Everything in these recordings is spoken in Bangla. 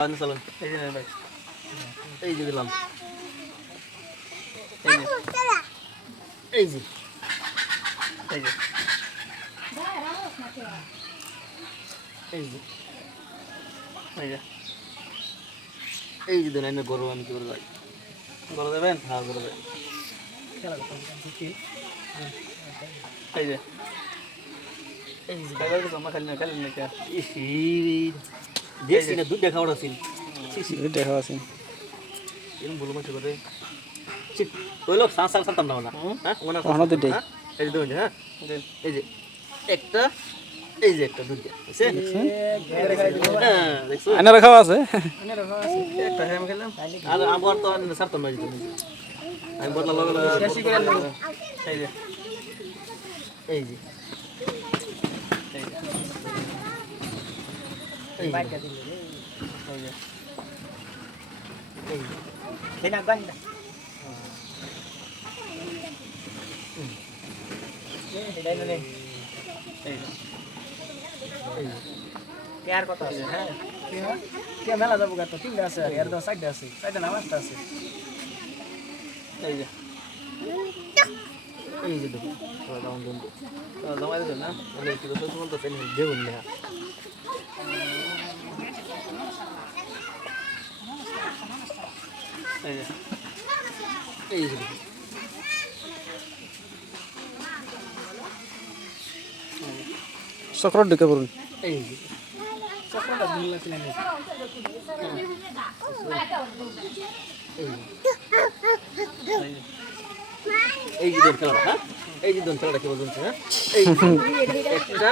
এই যে ভাই এই যে দিলাম এই যে এই যে এই যে এই গরু আমি কি করে যাই বলে দেবেন হ্যাঁ করে দেন এই যে এই যে খালি না খালি না দেখছি না দুধ দেখা ওটা ছিল দেখা আছে এরকম বলো মাছ করে ওই লোক সাঁ সাঁ সাঁতাম না ওনা হ্যাঁ? ওনা। হ্যাঁ? এই যে দুইটা হ্যাঁ? এই যে একটা এই যে একটা বুঝছেন? হ্যাঁ দেখছ আইনা রাখাও আছে। একটা হ্যাঁ খেলাম। আর আমার তো আর সারতাম না আমি বদলা লগে লগে যে এই যে। Binaganda. এটাই মানে পেয়ার কত আছে হ্যাঁ কে মেলা যাব তো তিনটা আছে আর দশ আছে চারটা নাম আছে এই এই যে দেখুন দাম বন্ধু? জমা দিচ্ছেন না? মানে কি বলতে? বলতেছেন দেখুন। না এই এই যে দোল খেলাটা হ্যাঁ? এই যে দোল খেলাটা কেবল বলছি হ্যাঁ? এই একটা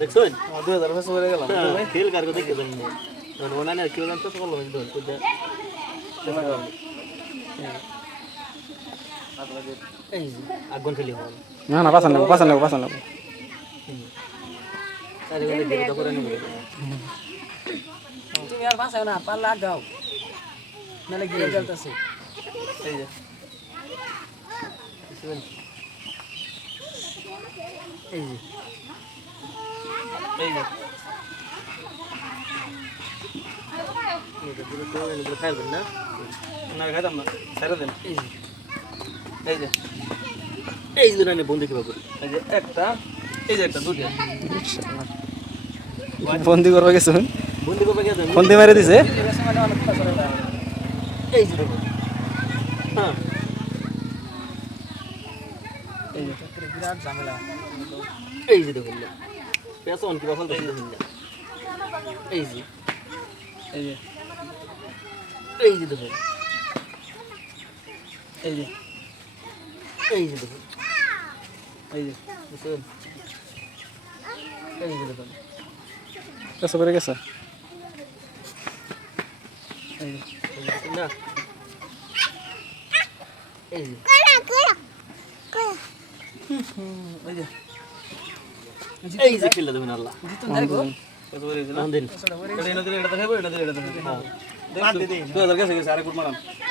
দেখছেন? দু হাজার বছর হয়ে গেলাম খেল কার কথা খেলাম ওনার খেলাম তো সকল দোল আগুন খেলি হল না না পাসান লাগবো পাসান লাগবো পাসান লাগবো। তুমি আর পাসাও না নাহলে গিয়ে জ্বলতেছে এই যে। এই যে। এই যে। খাইবেন না না খাইতাম না ছেড়ে দেন। এই যে। এই যে। এই যে বন্ধু কিবা এই যে একটা এই যে একটা দুটো বন্দি করব গেছুন বন্ধু কবে গেছেন বন্দি মেরে দিছে? এই যে দেখো হ্যাঁ। এই যে। বিরাট ঝামেলা এই যে দেখুন। পেছন কিবা ফল দেখুন এই যে। এই যে। এই যে দেখুন। এই যে। এই যে দেখুন। এই যে। বুঝছেন? এই যে দেখুন। না এই এই যে খেলে দেবেন আল্লাহ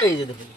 এই যে দেখুন